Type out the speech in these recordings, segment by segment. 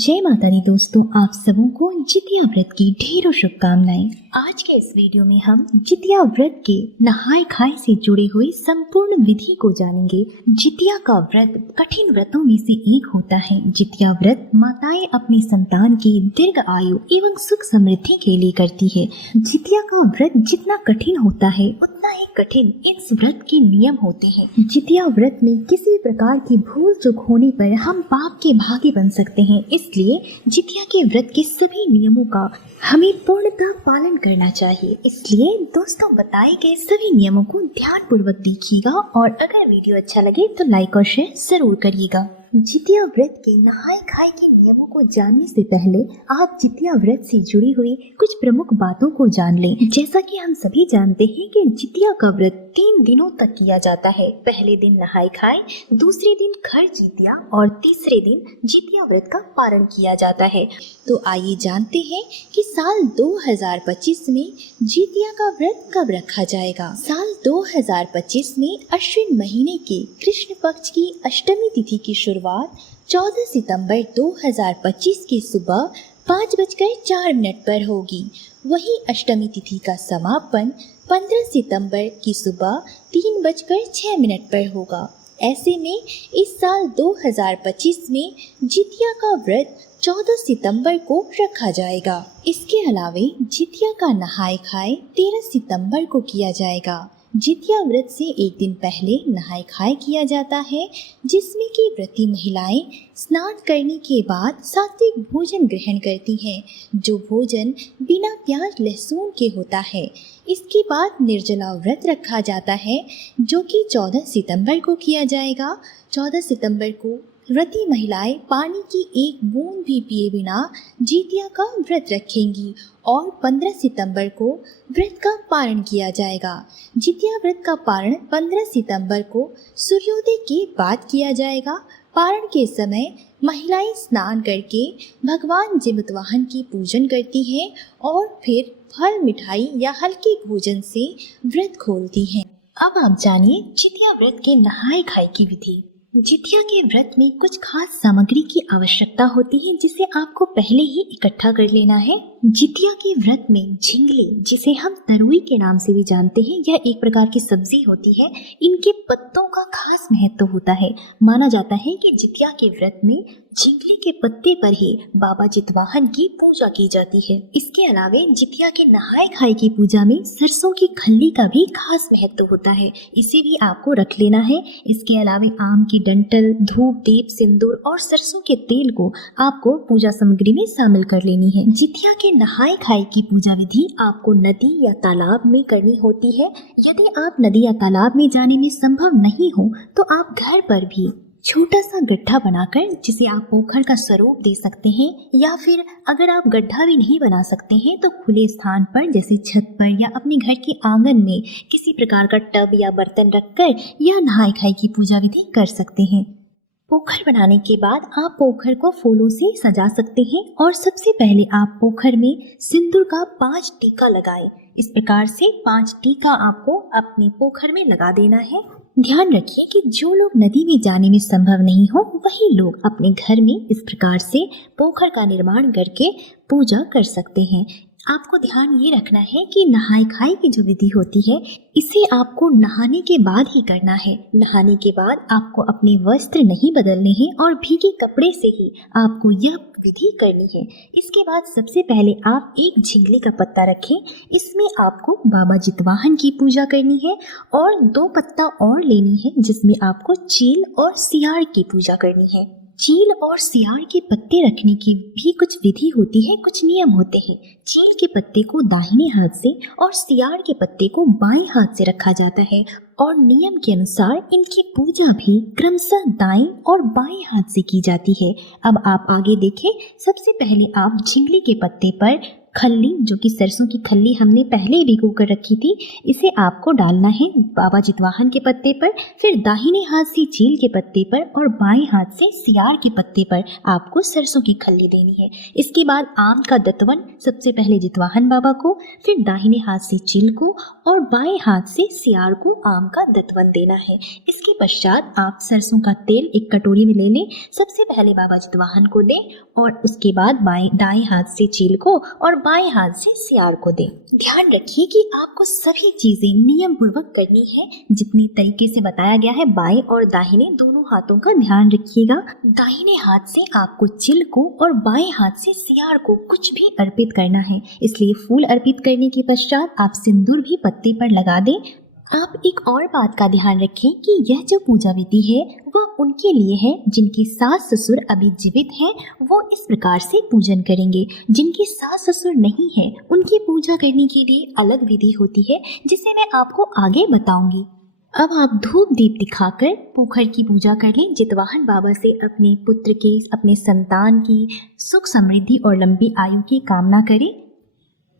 जय माता दी दोस्तों, आप सबों को जितिया व्रत की ढेरों शुभकामनाएं। आज के इस वीडियो में हम जितिया व्रत के नहाय खाए से जुड़ी हुई संपूर्ण विधि को जानेंगे। जितिया का व्रत कठिन व्रतों में से एक होता है। जितिया व्रत माताएं अपनी संतान की दीर्घ आयु एवं सुख समृद्धि के लिए करती है। जितिया का व्रत जितना कठिन होता है उतना ही कठिन इस व्रत के नियम होते हैं। जितिया व्रत में किसी प्रकार की भूल चूक होने पर हम पाप के भागी बन सकते हैं। इसलिए जितिया के व्रत के सभी नियमों का हमें पूर्णतः पालन करना चाहिए। इसलिए दोस्तों, बताए गए सभी नियमों को ध्यान पूर्वक देखिएगा और अगर वीडियो अच्छा लगे तो लाइक और शेयर जरूर करिएगा। जितिया व्रत के नहाय खाए के नियमों को जानने से पहले आप जितिया व्रत से जुड़ी हुई कुछ प्रमुख बातों को जान लें। जैसा कि हम सभी जानते हैं कि जितिया का व्रत 3 दिनों तक किया जाता है। पहले दिन नहाय खाए, दूसरे दिन खर जितिया और तीसरे दिन जितिया व्रत का पारण किया जाता है। तो आइए जानते हैं कि साल 2025 में जितिया का व्रत कब रखा जाएगा। साल 2025 में अश्विन महीने के कृष्ण पक्ष की अष्टमी तिथि की शुरुआत 14 सितंबर 2025 की सुबह 5:04 पर होगी। वहीं अष्टमी तिथि का समापन 15 सितंबर की सुबह 3:06 पर होगा। ऐसे में इस साल 2025 में जितिया का व्रत 14 सितंबर को रखा जाएगा। इसके अलावे जितिया का नहाय खाए 13 सितंबर को किया जाएगा। जितिया व्रत से एक दिन पहले नहाय खाए किया जाता है, जिसमें कि व्रती महिलाएं स्नान करने के बाद सात्विक भोजन ग्रहण करती हैं, जो भोजन बिना प्याज लहसुन के होता है। इसके बाद निर्जला व्रत रखा जाता है, जो कि 14 सितंबर को किया जाएगा। 14 सितंबर को व्रती महिलाएं पानी की एक बूंद भी पिए बिना जितिया का व्रत रखेंगी और 15 सितंबर को व्रत का पारण किया जाएगा। जितिया व्रत का पारण 15 सितंबर को सूर्योदय के बाद किया जाएगा। पारण के समय महिलाएं स्नान करके भगवान जिमतवाहन की पूजन करती हैं और फिर फल मिठाई या हल्के भोजन से व्रत खोलती हैं। अब आप जानिए जितिया व्रत के नहाय खाए की विधि। जितिया के व्रत में कुछ खास सामग्री की आवश्यकता होती है, जिसे आपको पहले ही इकट्ठा कर लेना है। जितिया के व्रत में झिंगली, जिसे हम तरुई के नाम से भी जानते हैं, यह एक प्रकार की सब्जी होती है। इनके पत्तों का खास महत्व होता है। माना जाता है कि जितिया के व्रत में झिंगली के पत्ते पर ही बाबा जितवाहन की पूजा की जाती है। इसके अलावे जितिया के नहाय खाए की पूजा में सरसों की खल्ली का भी खास महत्व होता है। इसे भी आपको रख लेना है। इसके अलावे आम की डंठल, धूप, दीप, सिंदूर और सरसों के तेल को आपको पूजा सामग्री में शामिल कर लेनी है। जितिया के नहाय खाए की पूजा विधि आपको नदी या तालाब में करनी होती है। यदि आप नदी या तालाब में जाने में संभव नहीं हो तो आप घर पर भी छोटा सा गड्ढा बनाकर, जिसे आप पोखर का स्वरूप दे सकते हैं, या फिर अगर आप गड्ढा भी नहीं बना सकते हैं तो खुले स्थान पर जैसे छत पर या अपने घर के आंगन में किसी प्रकार का टब या बर्तन रखकर यह नहाय खाए की पूजा विधि कर सकते हैं। पोखर बनाने के बाद आप पोखर को फूलों से सजा सकते हैं और सबसे पहले आप पोखर में सिंदूर का 5 टीका लगाएं। इस प्रकार से 5 टीका आपको अपने पोखर में लगा देना है। ध्यान रखिए कि जो लोग नदी में जाने में संभव नहीं हो, वही लोग अपने घर में इस प्रकार से पोखर का निर्माण करके पूजा कर सकते हैं। आपको ध्यान ये रखना है कि नहाय खाए की जो विधि होती है, इसे आपको नहाने के बाद ही करना है। नहाने के बाद आपको अपने वस्त्र नहीं बदलने हैं और भीगे कपड़े से ही आपको यह विधि करनी है। इसके बाद सबसे पहले आप एक झिंगली का पत्ता रखें। इसमें आपको बाबा जितवाहन की पूजा करनी है और 2 पत्ता और लेनी है, जिसमें आपको चील और सियार की पूजा करनी है। चील और सियार के पत्ते रखने की भी कुछ विधि होती है, कुछ नियम होते हैं। चील के पत्ते को दाहिने हाथ से और सियार के पत्ते को बाएं हाथ से रखा जाता है और नियम के अनुसार इनकी पूजा भी क्रमशः दाएं और बाएं हाथ से की जाती है। अब आप आगे देखें। सबसे पहले आप झिंगली के पत्ते पर खल्ली, जो कि सरसों की खल्ली हमने पहले ही भिगो कर रखी थी, इसे आपको डालना है बाबा जितवाहन के पत्ते पर, फिर दाहिने हाथ से चील के पत्ते पर और बाएं हाथ से सियार के पत्ते पर आपको सरसों की खल्ली देनी है। इसके बाद आम का दतवन सबसे पहले जितवाहन बाबा को, फिर दाहिने हाथ से चील को और बाएं हाथ से सियार को आम का दतवन देना है। इसके पश्चात आप सरसों का तेल एक कटोरी में ले लें, सबसे पहले बाबा जितवाहन को दें और उसके बाद दाएं हाथ से चील को और बाएं हाथ से सियार को दें। ध्यान रखिए कि आपको सभी चीजें नियम पूर्वक करनी है, जितनी तरीके से बताया गया है। बाएं और दाहिने दोनों हाथों का ध्यान रखिएगा। दाहिने हाथ से आपको चील को और बाएं हाथ से सियार को कुछ भी अर्पित करना है, इसलिए फूल अर्पित करने के पश्चात आप सिंदूर भी पत्ते पर लगा दें। आप एक और बात का ध्यान रखें कि यह जो पूजा विधि है वह उनके लिए है जिनकी सास ससुर अभी जीवित हैं, वो इस प्रकार से पूजन करेंगे। जिनकी सास ससुर नहीं है उनकी पूजा करने के लिए अलग विधि होती है, जिसे मैं आपको आगे बताऊंगी। अब आप धूप दीप दिखाकर पोखर की पूजा कर लें। जितवाहन बाबा से अपने पुत्र के, अपने संतान की सुख समृद्धि और लंबी आयु की कामना करें।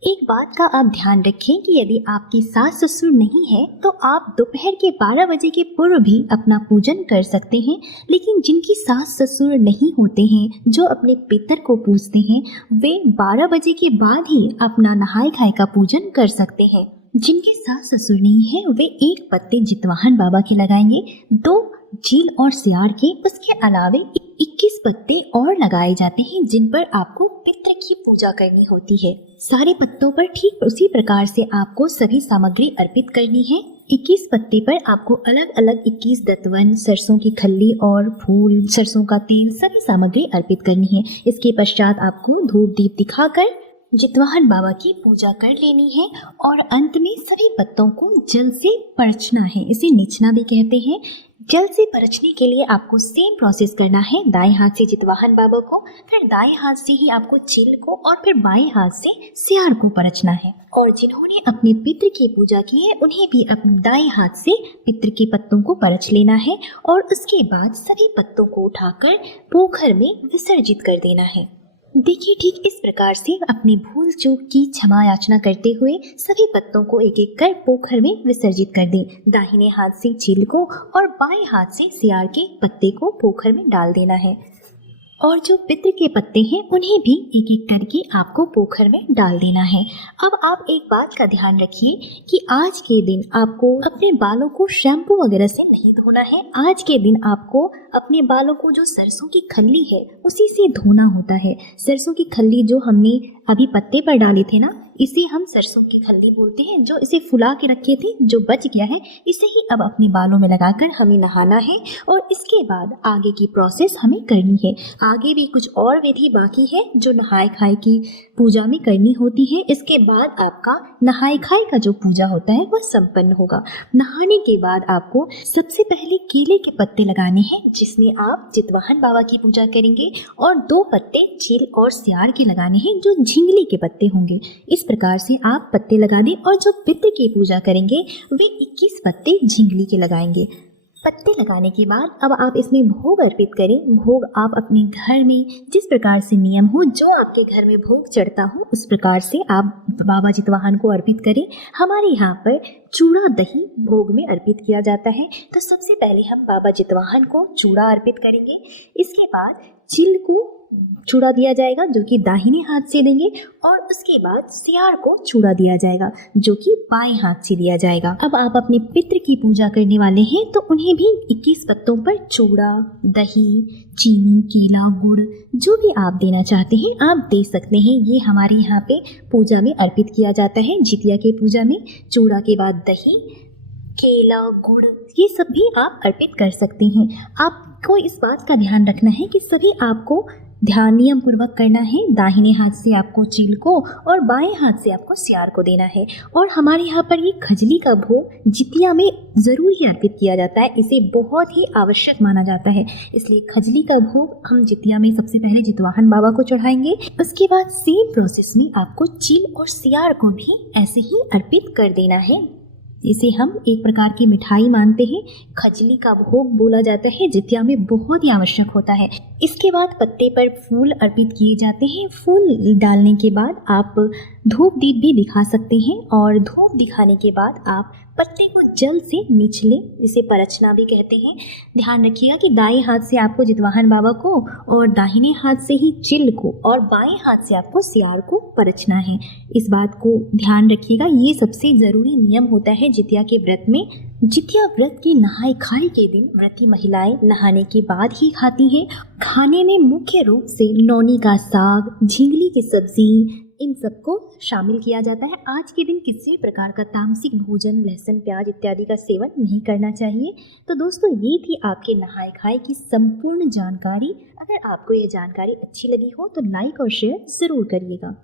एक बात का आप ध्यान रखें कि यदि आपकी सास ससुर नहीं है तो आप दोपहर के 12 बजे के पूर्व भी अपना पूजन कर सकते हैं, लेकिन जिनकी सास ससुर नहीं होते हैं, जो अपने पितर को पूजते हैं, वे 12 बजे के बाद ही अपना नहाय खाए का पूजन कर सकते हैं। जिनके सास ससुर नहीं है वे एक पत्ते जितवाहन बाबा के लगाएंगे, 2 चील और सियार के, उसके अलावे 21 पत्ते और लगाए जाते हैं जिन पर आपको पितृ की पूजा करनी होती है। सारे पत्तों पर ठीक उसी प्रकार से आपको सभी सामग्री अर्पित करनी है। 21 पत्ते पर आपको अलग अलग 21 दतवन, सरसों की खल्ली और फूल, सरसों का तेल, सभी सामग्री अर्पित करनी है। इसके पश्चात आपको धूप दीप दिखाकर जितवाहन बाबा की पूजा कर लेनी है और अंत में सभी पत्तों को जल से परछना है, इसे निचना भी कहते हैं। जल से परछने के लिए आपको सेम प्रोसेस करना है। दाएं हाथ से जितवाहन बाबा को, फिर दाएं हाथ से ही आपको चील को और फिर बाएं हाथ से सियार को परछना है। और जिन्होंने अपने पितृ की पूजा की है उन्हें भी अपने दाएं हाथ से पितृ के पत्तों को परछ लेना है और उसके बाद सभी पत्तों को उठाकर पोखर में विसर्जित कर देना है। देखिए, ठीक इस प्रकार से अपनी भूल चूक की क्षमा याचना करते हुए सभी पत्तों को एक एक कर पोखर में विसर्जित कर दें। दाहिने हाथ से चील को और बाएं हाथ से सियार के पत्ते को पोखर में डाल देना है और जो पितृ के पत्ते हैं उन्हें भी एक एक करके आपको पोखर में डाल देना है। अब आप एक बात का ध्यान रखिए कि आज के दिन आपको अपने बालों को शैम्पू वगैरह से नहीं धोना है। आज के दिन आपको अपने बालों को जो सरसों की खल्ली है उसी से धोना होता है। सरसों की खल्ली जो हमने अभी पत्ते पर डाली थे ना, इसे हम सरसों की खल्ली बोलते हैं। जो इसे फुला के रखे थे, जो बच गया है, इसे ही अब अपने बालों में लगाकर हमें नहाना है और इसके बाद आगे की प्रोसेस हमें करनी है। आगे भी कुछ और विधि बाकी है जो नहाय खाए की पूजा में करनी होती है। इसके बाद आपका नहाय खाए का जो पूजा होता है वह संपन्न होगा। नहाने के बाद आपको सबसे पहले केले के पत्ते लगाने हैं, जिसमें आप जितवाहन बाबा की पूजा करेंगे, और 2 पत्ते चील और सियार के लगाने हैं जो झिंगली के पत्ते होंगे। इस प्रकार से आप पत्ते लगा दें और जो पितृ की पूजा करेंगे वे 21 पत्ते झिंगली के लगाएंगे। पत्ते लगाने के बाद अब आप इसमें भोग अर्पित करें। भोग आप अपने घर में जिस प्रकार से नियम हो, जो आपके घर में भोग चढ़ता हो, उस प्रकार से आप बाबा जितवाहन को अर्पित करें। हमारे यहाँ पर चूड़ा दही भोग में अर्पित किया जाता है, तो सबसे पहले हम बाबा जितवाहन को चूड़ा अर्पित करेंगे। इसके बाद चिल को चूड़ा दिया जाएगा जो कि दाहिने हाथ से देंगे और उसके बाद सियार को चूड़ा दिया जाएगा जो कि बाएं हाथ से दिया जाएगा। अब आप अपने पितृ की पूजा करने वाले हैं तो उन्हें भी 21 पत्तों पर चूड़ा, दही, चीनी, केला, गुड़ जो भी आप देना चाहते हैं आप दे सकते हैं। ये हमारे यहाँ पे पूजा में अर्पित किया जाता है। जितिया के पूजा में चूड़ा के बाद दही, केला, गुड़ ये सब भी आप अर्पित कर सकते हैं। आपको इस बात का ध्यान रखना है कि सभी आपको ध्यान नियम पूर्वक करना है। दाहिने हाथ से आपको चील को और बाएं हाथ से आपको सियार को देना है। और हमारे यहाँ पर ये खजली का भोग जितिया में ज़रूर ही अर्पित किया जाता है, इसे बहुत ही आवश्यक माना जाता है, इसलिए खजली का भोग हम जितिया में सबसे पहले जितवाहन बाबा को चढ़ाएंगे। उसके बाद सेम प्रोसेस में आपको चील और सियार को भी ऐसे ही अर्पित कर देना है। इसे हम एक प्रकार की मिठाई मानते हैं। खजली का भोग बोला जाता है, जितिया में बहुत ही आवश्यक होता है। इसके बाद पत्ते पर फूल अर्पित किए जाते हैं। फूल डालने के बाद आप धूप दीप भी दिखा सकते हैं और धूप दिखाने के बाद आप पत्ते को जल से मीच लें, इसे परछना भी कहते हैं। ध्यान रखिएगा कि दाएं हाथ से आपको जितवाहन बाबा को और दाहिने हाथ से ही चिल को और बाएं हाथ से आपको सियार को परछना है। इस बात को ध्यान रखिएगा, ये सबसे ज़रूरी नियम होता है जितिया के व्रत में। जितिया व्रत के नहाय खाए के दिन व्रती महिलाएं नहाने के बाद ही खाती हैं। खाने में मुख्य रूप से नौनी का साग, झिंगली की सब्जी, इन सबको शामिल किया जाता है। आज के दिन किसी प्रकार का तामसिक भोजन, लहसुन, प्याज इत्यादि का सेवन नहीं करना चाहिए। तो दोस्तों, ये थी आपके नहाय खाए की संपूर्ण जानकारी। अगर आपको यह जानकारी अच्छी लगी हो तो लाइक और शेयर ज़रूर करिएगा।